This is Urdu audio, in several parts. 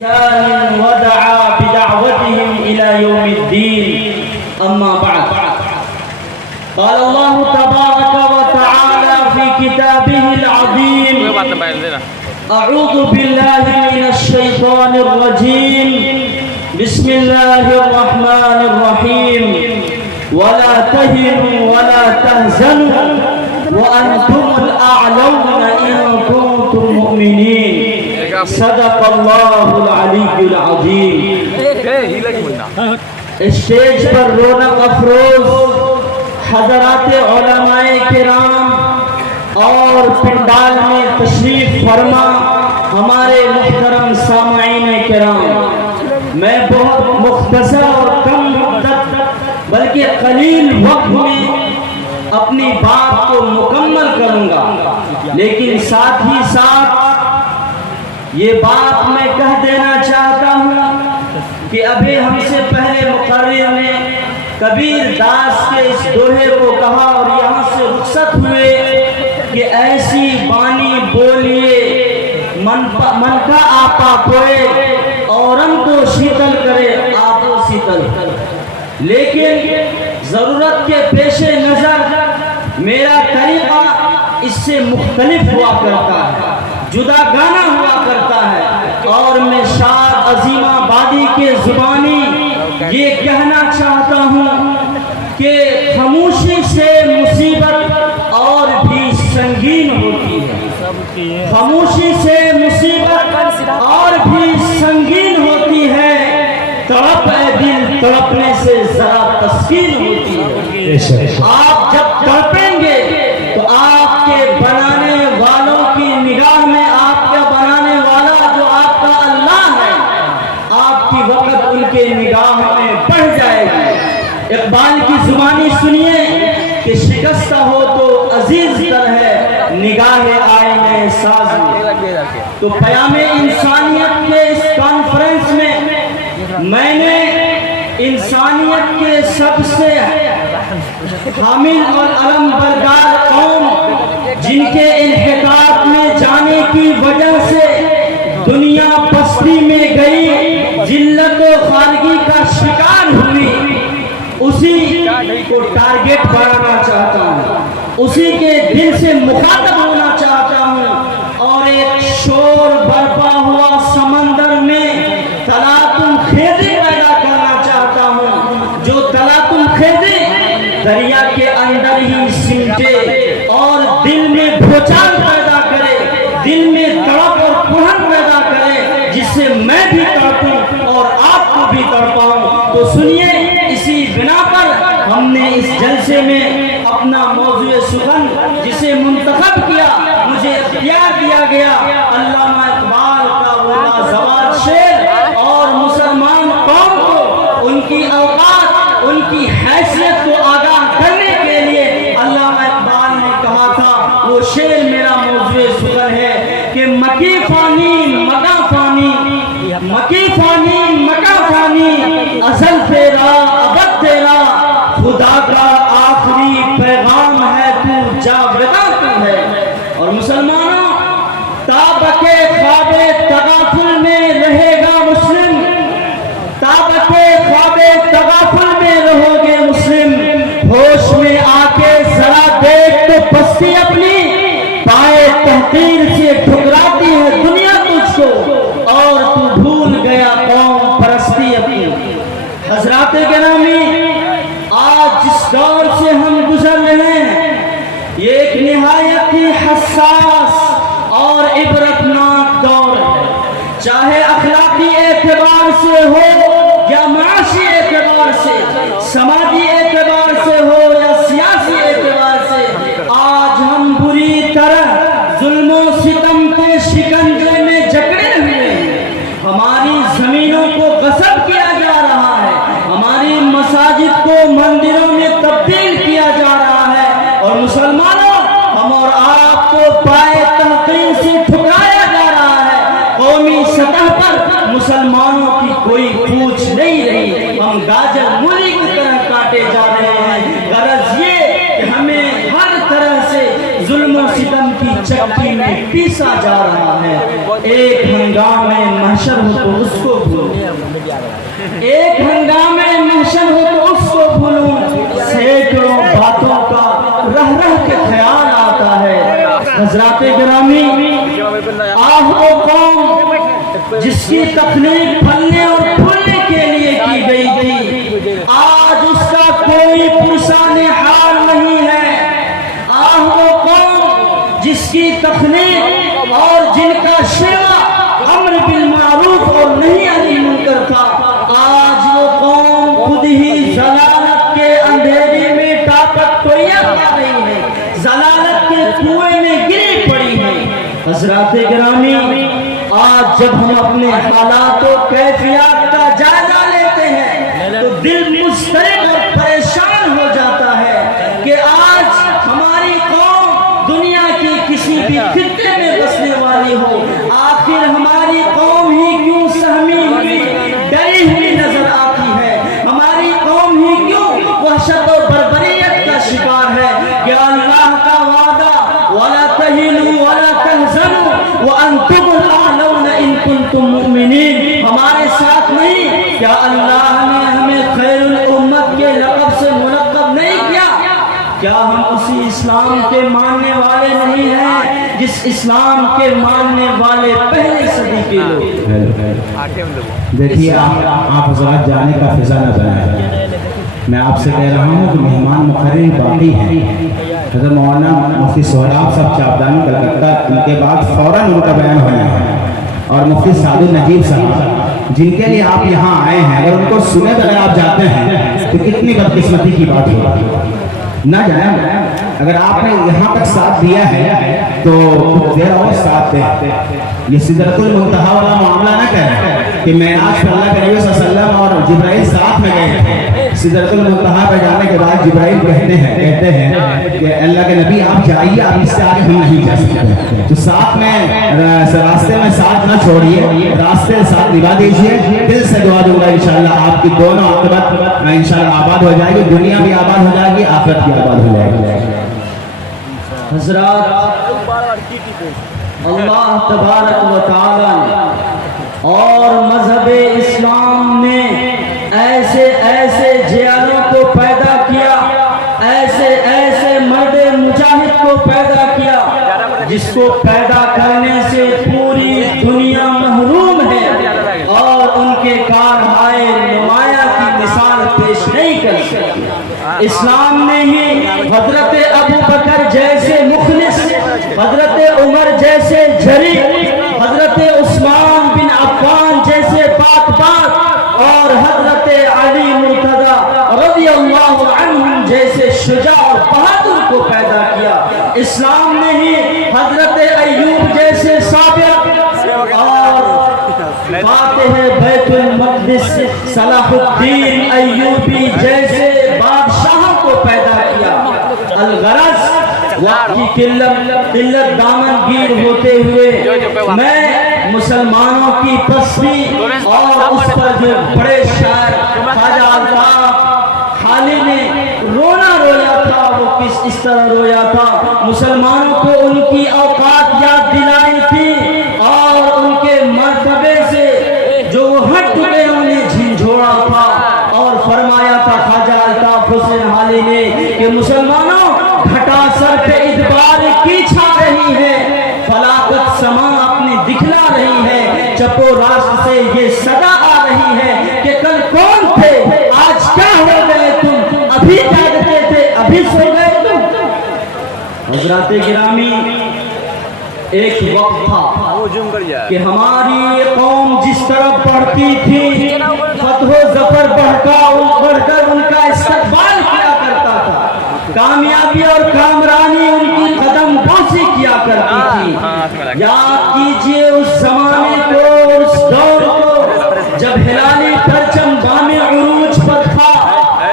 ودعا بدعوتهم إلى يوم الدين أما بعد قال الله تبارك وتعالى في كتابه العظيم أعوذ بالله من الشيطان الرجيم بسم الله الرحمن الرحيم ولا تهنوا ولا تهزنوا وأنتم الأعلون إن كنتم مؤمنين صدق اللہ العلی العظیم۔ اسٹیج پر رونق افروز حضرات علماء کرام اور پنڈال میں تشریف فرما ہمارے محترم سامعین کرام، میں بہت مختصر اور کم مدت بلکہ قلیل وقت میں اپنی بات کو مکمل کروں گا، لیکن ساتھ ہی ساتھ یہ بات میں کہہ دینا چاہتا ہوں کہ ابھی ہم سے پہلے مقرر نے کبیر داس کے اس دوہے کو کہا اور یہاں سے رخصت ہوئے کہ ایسی بانی بولیے من کا آپا کوئے اورم کو شیتل کرے آپو شیتل، لیکن ضرورت کے پیش نظر میرا طریقہ اس سے مختلف ہوا کرتا ہے، جدا گانا ہوا کرتا ہے، اور میں شاعر عظیم آبادی کے زبانی یہ کہنا چاہتا ہوں کہ خاموشی سے مصیبت اور بھی سنگین ہوتی ہے، خاموشی سے مصیبت اور بھی سنگین ہوتی ہے، تڑپ اے دل تڑپنے سے ذرا تسکین ہوتی ہے۔ آپ جب تڑپیں گے تو آپ کے بنانے والوں کی نگاہ میں آپ کا بنانے والا جو آپ کا اللہ ہے، آپ کی وقت ان کے نگاہ میں بڑھ جائے گی۔ اقبال کی زبانی سنیے کہ شکستہ ہو تو عزیز تر ہے نگاہ آئینے ساز میں۔ تو پیام انسانیت کے اس کانفرنس میں میں نے انسانیت کے سب سے حامل اور علم بردار قوم جن کے انحطاط میں جانے کی وجہ سے دنیا پستی میں گئی، ذلت و خارگی کا شکار ہوئی، اسی کو ٹارگٹ بنانا چاہتا ہوں، اسی کے دل سے مخاطب ہونا چاہتا ہوں، اور ایک شور برپا ہوا سمندر میں تلاطم خیزی پیدا کرنا چاہتا ہوں، جو تلاطم خیزی دریا کے اندر ہی سمٹے اور دل میں بھوچال پیدا کرے، دل میں تڑپ اور کڑھن پیدا کرے، جس سے میں بھی تڑپوں اور آپ کو بھی تڑپاؤں۔ تو سنیے، اسی بنا پر ہم نے اس جلسے میں اپنا موضوع سخن جسے منتخب کیا، مجھے اختیار دیا گیا، علامہ اقبال کا وہ لازوال شعر اور مسلمان قوم کو ان کی اوقات، ان کی حیثیت کو آگاہ کرنے کے لیے علامہ اقبال نے کہا تھا، وہ شعر میرا موضوع سخن ہے کہ مکی فانی مکا فانی، مکی فانی مکا فانی، ازل تیرا ابد تیرا، خدا کا آخری پیغام ہے تو جاوداں تو ہے۔ اور مسلمانوں، تابک خواب تغافل میں رہے گا مسلم، تابک خواب تغافل میں رہو گے مسلم، ہوش میں آ کے ذرا دیکھ تو پستی اپنی، پائے تحقیر سے ٹھکراتی ہے دنیا تجھ کو، اور تو بھول گیا قوم پرستی اپنی۔ حضرات گرامی، آج جس دور سے ہم گزر رہے ہیں، یہ ایک نہایت ہی حساس اور عبرتناک دور ہے، چاہے اخلاقی اعتبار سے ہو یا معاشی اعتبار سے، سماجی اعتبار سے ہو یا سیاسی اعتبار سے۔ آج ہم بری طرح ظلم و ستم کے شکنجے میں جکڑے ہوئے ہیں، ہماری زمینوں کو غصب کیا جا رہا ہے، ہماری مساجد کو مندروں میں تبدیل کیا جا رہا ہے، اور مسلمانوں، ہم اور آپ کو پائے تحقیر سے ٹھکرایا جا رہا ہے۔ قومی سطح پر مسلمانوں کی کوئی پوچھ نہیں رہی، ہم گاجر مولی کی طرح کاٹے جا رہے ہیں۔ غرض یہ کہ ہمیں ہر طرح سے ظلم و ستم کی چکی میں پیسا جا رہا ہے۔ ایک ہنگامے محشر ہو تو اس کو بھولوں، ایک ہنگامے محشر ہو تو اس کو بھولوں، سینکڑوں باتوں کا رہ رہ کے خیال آتا ہے۔ حضرات گرامی، آہ وہ قوم جس کی تخلیق پھلنے اور پھولنے کے لیے کی گئی تھی، آج اس کا کوئی پرسان حال نہیں ہے۔ آہ وہ قوم جس کی تخلیق اور جن کا شیوا امر بالمعروف اور نہی عن المنکر تھا، آج وہ قوم خود ہی ضلالت کے اندھیرے میں ٹاپٹ ٹوئیاں پا رہی ہے، ضلالت کے کنویں میں گری پڑی ہے۔ حضرات گرامی، آج جب ہم اپنے حالات و کیفیات کا جائزہ لیتے ہیں تو دل مضطرب اور پریشان ہو جاتا ہے کہ آج ہماری قوم دنیا کی کسی بھی خطے میں بسنے والی ہو، آخر ہماری قوم ہی کیوں سہمی ہوئی ڈری ہوئی نظر آتی ہے، ہماری قوم ہی کیوں وحشت و بربریت کا شکار ہے کہ اللہ کا وعدہ وَلَا تَهِنُوا وَلَا تَحْزَنُوا وَأَنْتُمُ الْأَعْلَوْنَ إِن كُنتُم مُؤْمِنِينَ ہمارے ساتھ نہیں؟ کیا اللہ نے ہمیں خیر الامت کے لقب سے ملقب نہیں کیا؟ کیا ہم اسی اسلام کے ماننے والے نہیں ہیں جس اسلام کے ماننے والے پہلی صدی کے لوگ؟ دیکھیے آپ حضرات جانے کا فضا نہ بنائیں، میں آپ سے کہہ رہا ہوں کہ مہمان مقرر باقی ہیں۔ حضرت مولانا مفتی سہراب صاحب چاپدانی کلکتہ، ان کے بعد فوراً ان کا بیان ہونا ہے، اور مفتی سعد النجیب صاحب جن کے لیے آپ یہاں آئے ہیں، اگر ان کو سنے بغیر آپ جاتے ہیں تو کتنی بدقسمتی کی بات ہوگی۔ نہ جائیں، اگر آپ نے یہاں تک ساتھ دیا ہے تو دیر اور ساتھ دیں۔ یہ سدرۃ المنتہا والا معاملہ نہ کریں کہ معراج پر اللہ کے نبی صلی اللہ علیہ وسلم اور جبرائیل ساتھ میں گئے تھے، سدرۃ المنتہا پہ جانے کے بعد جبرائیل کہتے ہیں کہ اللہ کے نبی آپ جائیے، آپ اس سے آگے ہم نہیں جا سکتے، تو ساتھ میں راستے میں ساتھ نہ چھوڑیے، راستے ساتھ نبھا دیجیے۔ دل سے دعا دوں گا انشاءاللہ آپ کی دونوں عاقبت انشاءاللہ آباد ہو جائے گی، دنیا بھی آباد ہو جائے گی، آخرت بھی آباد ہو جائے گی۔ حضرات، اللہ تبارک و تعالی اور مذہب اسلام نے ایسے ایسے جیالوں کو پیدا کیا، ایسے ایسے مرد مجاہد کو پیدا کیا جس کو پیدا کرنے سے پوری دنیا محروم ہے اور ان کے کارہائے نمایاں کی مثال پیش نہیں کر سکتی۔ اسلام نے ہی حضرت ابو بکر جیسے مخلص، حضرت عمر جیسے جری، حضرت عثمان بن عفان جیسے پاک پاک اور حضرت علی مرتضی رضی اللہ عنہم جیسے شجاع اور بہادر کو پیدا کیا۔ اسلام نے ہی حضرت ایوب جیسے صابر اور فاتح بیت المقدس صلاح الدین ایوبی جیسے بادشاہوں کو پیدا کیا۔ الغرض وقت کی قلت دامن گیر ہوتے ہوئے میں مسلمانوں کی پستی اور اس پر جو بڑے شاعر خواجہ الطاف حالی نے رونا رویا تھا، وہ اس طرح رویا تھا، مسلمانوں کو ان کی اوقات یاد دلائی تھی اور ان کے مرتبے سے جو وہ ہٹ چکے انہیں جھنجھوڑا تھا، اور فرمایا تھا خواجہ الطاف حسین حالی نے کہ مسلمانوں گھٹا سر پہ ادبار کی چھا رہی ہے، فلاقت سما اپنی دکھلا رہی ہے، چپو راست سے یہ صدا آ رہی ہے کہ کل کون تھے، آج کیا ہو گئے تم، ابھی جاگتے تھے ابھی سو گئے تم۔ حضرات گرامی، ایک وقت تھا کہ ہماری قوم جس طرح بڑھتی تھی، فتح و ظفر بڑھ کر ان کا استقبال کیا کرتا تھا، کامیابی اور کامرانی ان کی قدم بوسی کیا کرتی تھی۔ یاد کیجئے اس زمانے کو، اس دور کو جب ہلالی پرچم بام عروج پر تھا،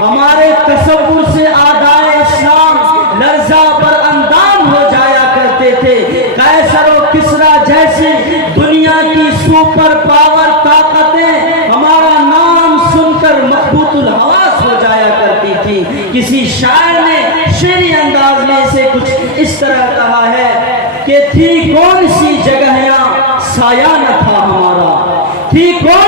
ہمارے تصور سے آدائے اسلام لرزہ پر اندام ہو جایا کرتے تھے۔ قیصر و کسریٰ جیسی دنیا کی سپر پاور طاقتیں ہمارا نام سن کر مخبوط الحواس ہو جایا کرتی تھی۔ کسی شاعر نے شعری انداز میں سے کچھ اس طرح کہا ہے کہ تھی کون سی جگہ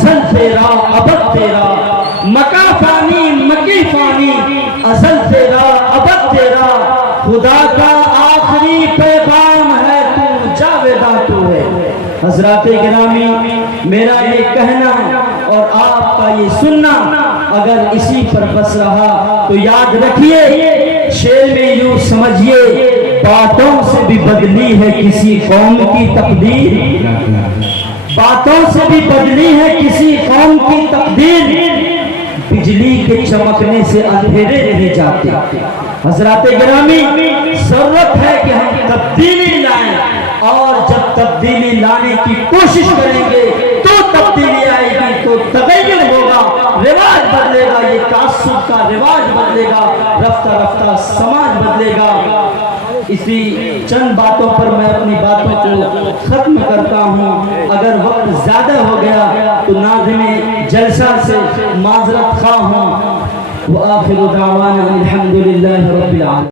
ازل تیرا ابد تیرا، مکہ فانی مکی فانی، ازل تیرا ابد تیرا، خدا کا آخری پیغام ہے تو، جاویداں تو ہے۔ حضرات گرامی، میرا یہ کہنا اور آپ کا یہ سننا اگر اسی پر بس رہا تو یاد رکھیے، شعر میں یوں سمجھیے، باتوں سے بھی بدلی ہے کسی قوم کی تقدیر، باتوں سے بھی بدلی ہے کسی قوم کی تقدیر، بجلی کے چمکنے سے اندھیرے رہ جاتے۔ حضرات گرامی، ضرورت ہے کہ ہم تبدیلی لائیں، اور جب تبدیلی لانے کی کوشش کریں گے تو تبدیلی آئے گی، تو تغیر ہوگا، رواج بدلے گا، یہ تعصب کا رواج بدلے گا، رفتہ رفتہ سماج بدلے گا۔ اسی چند باتوں پر میں اپنی باتوں کو ختم کرتا ہوں، اگر وقت زیادہ ہو گیا تو ناظم جلسہ سے معذرت خواہ ہوں۔ وآخر دعوانا الحمدللہ رب العالمین۔